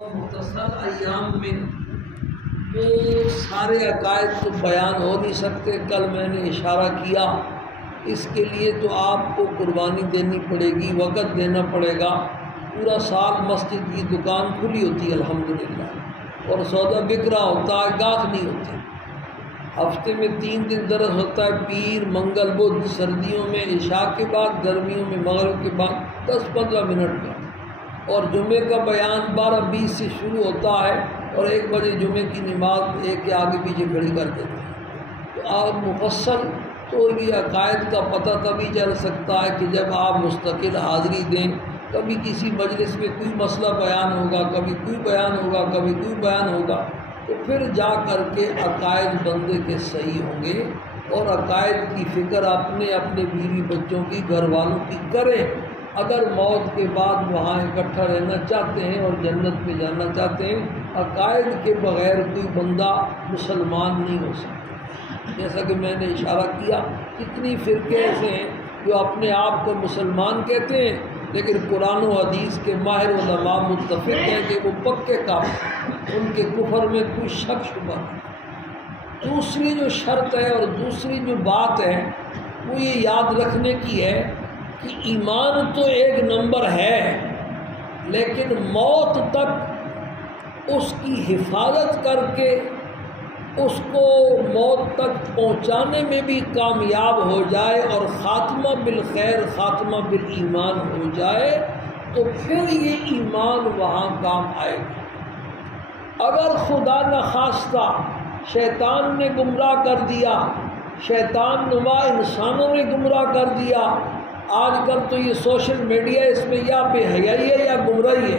مختصر ایام میں وہ سارے عقائد تو بیان ہو نہیں سکتے. کل میں نے اشارہ کیا اس کے لیے تو آپ کو قربانی دینی پڑے گی، وقت دینا پڑے گا. پورا سال مسجد کی دکان کھلی ہوتی ہے الحمدللہ، اور سودا بک رہا ہوتا ہے، گاہک نہیں ہوتے. ہفتے میں 3 دن درس ہوتا ہے، پیر منگل بدھ، سردیوں میں عشاء کے بعد، گرمیوں میں مغرب کے بعد 10-15 منٹ کا. اور جمعے کا بیان 12-20 سے شروع ہوتا ہے اور 1 بجے جمعے کی نماز ایک کے آگے پیچھے کھڑی کر دیتے ہیں. تو آپ مفصل تو یہ عقائد کا پتہ تبھی چل سکتا ہے کہ جب آپ مستقل حاضری دیں. کبھی کسی مجلس میں کوئی مسئلہ بیان ہوگا، کبھی کوئی بیان ہوگا، کبھی کوئی بیان ہوگا، تو پھر جا کر کے عقائد بندے کے صحیح ہوں گے. اور عقائد کی فکر اپنے اپنے بیوی بچوں کی، گھر والوں کی کریں. اگر موت کے بعد وہاں اکٹھا رہنا چاہتے ہیں اور جنت میں جانا چاہتے ہیں، عقائد کے بغیر کوئی بندہ مسلمان نہیں ہو سکتا. جیسا کہ میں نے اشارہ کیا، کتنی فرقے ایسے ہیں جو اپنے آپ کو مسلمان کہتے ہیں، لیکن قرآن و حدیث کے ماہر علماء متفق ہیں کہ وہ پکے کافر، ان کے کفر میں کوئی شک شبہ نہیں. دوسری جو شرط ہے اور دوسری جو بات ہے وہ یہ یاد رکھنے کی ہے کہ ایمان تو ایک نمبر ہے، لیکن موت تک اس کی حفاظت کر کے اس کو موت تک پہنچانے میں بھی کامیاب ہو جائے اور خاتمہ بالخیر، خاتمہ بالایمان ہو جائے، تو پھر یہ ایمان وہاں کام آئے گا. اگر خدا نخواستہ شیطان نے گمراہ کر دیا، شیطان نما انسانوں نے گمراہ کر دیا. آج کل تو یہ سوشل میڈیا، اس میں یا بے حیائی ہے یا گمراہی ہے.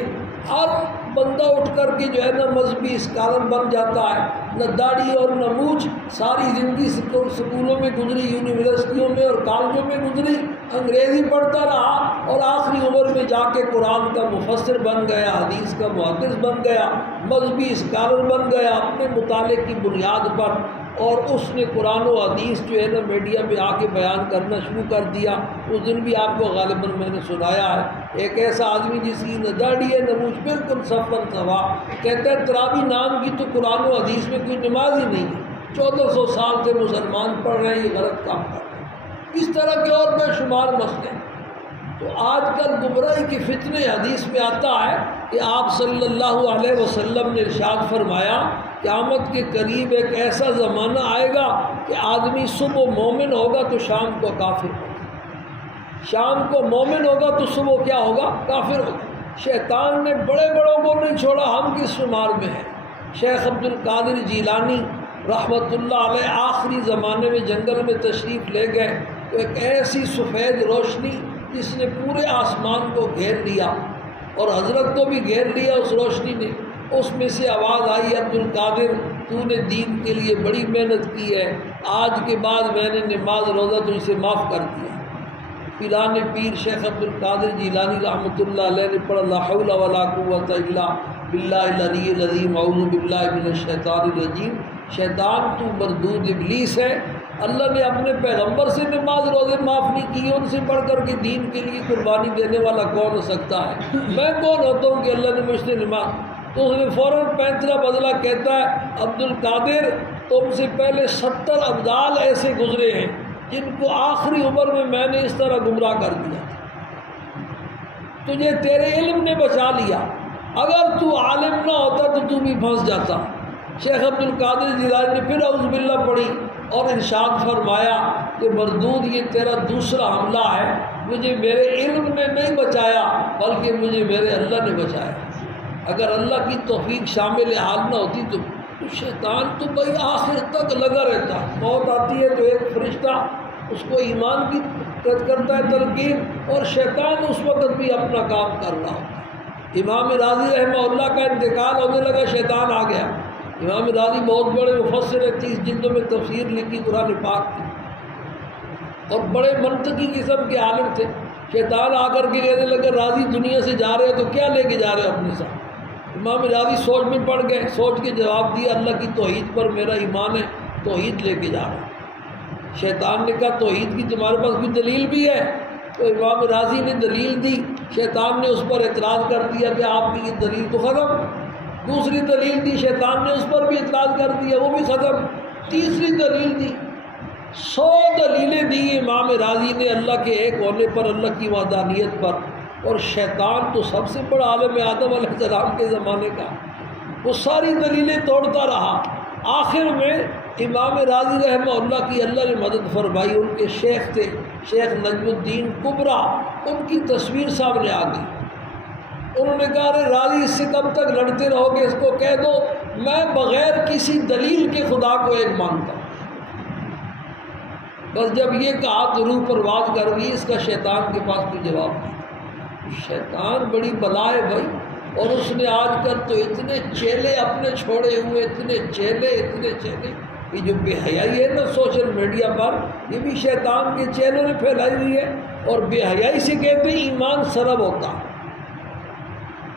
ہر بندہ اٹھ کر کے جو ہے نا مذہبی اسکالر بن جاتا ہے، نہ داڑھی اور نہ مونچھ. ساری زندگی سکولوں میں گزری، یونیورسٹیوں میں اور کالجوں میں گزری، انگریزی پڑھتا رہا اور آخری عمر میں جا کے قرآن کا مفسر بن گیا، حدیث کا محدث بن گیا، مذہبی اسکالر بن گیا اپنے مطالعے کی بنیاد پر. اور اس نے قرآن و حدیث جو ہے نا میڈیا میں آ کے بیان کرنا شروع کر دیا. اس دن بھی آپ کو غالباً میں نے سنایا ہے، ایک ایسا آدمی جس کی نہ داڑھی ہے نہ مونچھ، بالکل صفر سوا، کہتا ہے تراویح نام کی تو قرآن و حدیث میں کوئی نماز ہی نہیں ہے. 1400 سال سے مسلمان پڑھ رہے ہیں، یہ غلط کام کر رہے ہیں. اس طرح کے اور بے شمار مسئلے. تو آج کل گمراہی کے فتنے حدیث میں آتا ہے کہ آپ صلی اللہ علیہ وسلم نے ارشاد فرمایا، قیامت کے قریب ایک ایسا زمانہ آئے گا کہ آدمی صبح مومن ہوگا تو شام کو کافر ہوگا، شام کو مومن ہوگا تو صبح کیا ہوگا؟ کافر ہوگا. شیطان نے بڑے بڑوں کو نہیں چھوڑا، ہم کس شمار میں ہیں. شیخ عبد القادر جیلانی رحمۃ اللہ علیہ آخری زمانے میں جنگل میں تشریف لے گئے تو ایک ایسی سفید روشنی جس نے پورے آسمان کو گھیر لیا اور حضرت کو بھی گھیر لیا اس روشنی نے. اس میں سے آواز آئی، عبد القادر تو نے دین کے لیے بڑی محنت کی ہے، آج کے بعد میں نے نماز روزہ تجھ سے معاف کر دیا. پیران پیر شیخ عبد القادر جیلانی رحمۃ اللہ علیہ نے پڑھا، لا حول ولا قوت الا باللہ العلی العظیم، اعوذ باللہ من الشیطان الرجیم. شیطان تو مردود ابلیس ہے، اللہ نے اپنے پیغمبر سے نماز روزے معاف نہیں کیے، ان سے بڑھ کر کے دین کے لیے قربانی دینے والا کون ہو سکتا ہے؟ میں کون ہوتا ہوں کہ اللہ نے مجھ سے نماز. تو اس نے فوراً پینترا بدلا، کہتا ہے عبد القادر تم سے پہلے 70 ابدال ایسے گزرے ہیں جن کو آخری عمر میں نے اس طرح گمراہ کر دیا. تجھے تیرے علم نے بچا لیا، اگر تو عالم نہ ہوتا تو تو بھی پھنس جاتا. شیخ عبد القادر جیلانی نے پھر اعوذ باللہ پڑھی اور ارشاد فرمایا کہ مردود یہ تیرا دوسرا حملہ ہے، مجھے میرے علم نے نہیں بچایا بلکہ مجھے میرے اللہ نے بچایا. اگر اللہ کی توفیق شامل حال نہ ہوتی تو شیطان تو بھائی آخر تک لگا رہتا. موت آتی ہے تو ایک فرشتہ اس کو ایمان کی کرتا ہے تلقین، اور شیطان اس وقت بھی اپنا کام کر رہا ہوتا. امام راضی رحمہ اللہ کا انتقال ہونے لگا، شیطان آ گیا. امام راضی بہت بڑے مفسر ہیں، 30 جلدوں میں تفسیر لکھی قرآن پاک کی، اور بڑے منطقی قسم کے عالم تھے. شیطان آ کر کے کہنے لگا راضی دنیا سے جا رہے تو کیا لے کے جا رہے اپنے ساتھ؟ امام راضی سوچ میں پڑ گئے، سوچ کے جواب دیا، اللہ کی توحید پر میرا ایمان ہے، توحید لے کے جا رہا ہوں. شیطان نے کہا توحید کی تمہارے پاس کوئی دلیل بھی ہے؟ تو امام راضی نے دلیل دی. شیطان نے اس پر اعتراض کر دیا کہ آپ کی یہ دلیل تو ختم، دوسری دلیل دی شیطان نے، اس پر بھی اعتراض کر دیا، وہ بھی ختم۔ تیسری دلیل دی، 100 دلیلیں دی امام راضی نے اللہ کے ایک ہونے پر، اللہ کی وحدانیت پر، اور شیطان تو سب سے بڑا عالم آدم علیہ السلام کے زمانے کا، وہ ساری دلیلیں توڑتا رہا۔ آخر میں امام راضی رحمہ اللہ کی اللہ نے مدد فرمائی، ان کے شیخ تھے شیخ نجم الدین کبرا، ان کی تصویر سامنے آ گئی۔ انہوں نے کہا ارے راضی اس سے کب تک لڑتے رہو گے، اس کو کہہ دو میں بغیر کسی دلیل کے خدا کو ایک مانتا ہوں۔ بس جب یہ کہا تو روح پرواز کر گئی، اس کا شیطان کے پاس کوئی جواب نہیں۔ شیطان بڑی بلا ہے بھائی، اور اس نے آج کل تو اتنے چیلے اپنے چھوڑے ہوئے، اتنے چیلے یہ جو بے حیائی ہے نا سوشل میڈیا پر، یہ بھی شیطان کے چیلوں نے پھیلائی ہوئی ہے۔ اور بے حیائی سے کہتے ہیں ایمان سلب ہوتا ہے،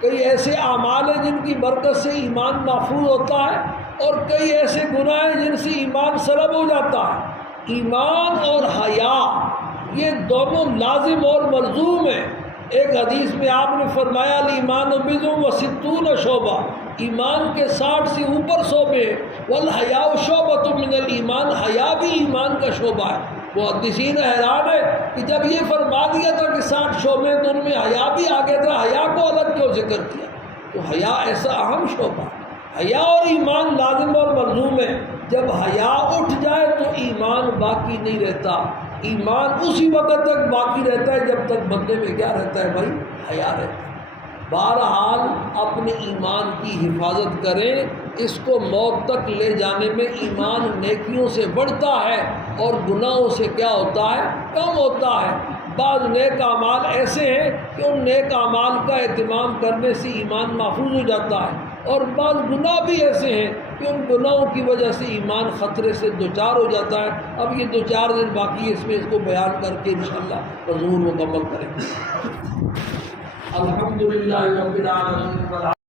کئی ایسے اعمال ہیں جن کی برکت سے ایمان محفوظ ہوتا ہے، اور کئی ایسے گناہ ہیں جن سے ایمان سلب ہو جاتا ہے۔ ایمان اور حیا یہ دونوں لازم اور ملزوم ہیں۔ ایک حدیث میں آپ نے فرمایا الایمان بضع و ستون شعبہ، ایمان کے 60 سے اوپر شعبے، والحیاء شعبۃ من الایمان، حیا بھی ایمان کا شعبہ ہے۔ محدثین حیران ہے کہ جب یہ فرما دیا تھا کہ 60 شعبے تو ان میں حیا بھی آ گیا تھا، حیا کو الگ کیوں ذکر کیا؟ تو حیا ایسا اہم شعبہ ہے۔ حیا اور ایمان لازم اور ملزوم ہے۔ جب حیا اٹھ جائے تو ایمان باقی نہیں رہتا، ایمان اسی وقت تک باقی رہتا ہے جب تک بندے میں کیا رہتا ہے بھائی؟ حیا رہتا ہے۔ بہرحال اپنے ایمان کی حفاظت کریں، اس کو موت تک لے جانے میں ایمان نیکیوں سے بڑھتا ہے اور گناہوں سے کیا ہوتا ہے؟ کم ہوتا ہے۔ بعض نیک اعمال ایسے ہیں کہ ان نیک اعمال کا اہتمام کرنے سے ایمان محفوظ ہو جاتا ہے، اور بعض گناہ بھی ایسے ہیں کہ ان گناہوں کی وجہ سے ایمان خطرے سے دوچار ہو جاتا ہے۔ اب یہ 2-4 دن باقی ہے، اس میں اس کو بیان کر کے انشاءاللہ ضرور مکمل کریں گے۔ الحمدللہ رب العالمین۔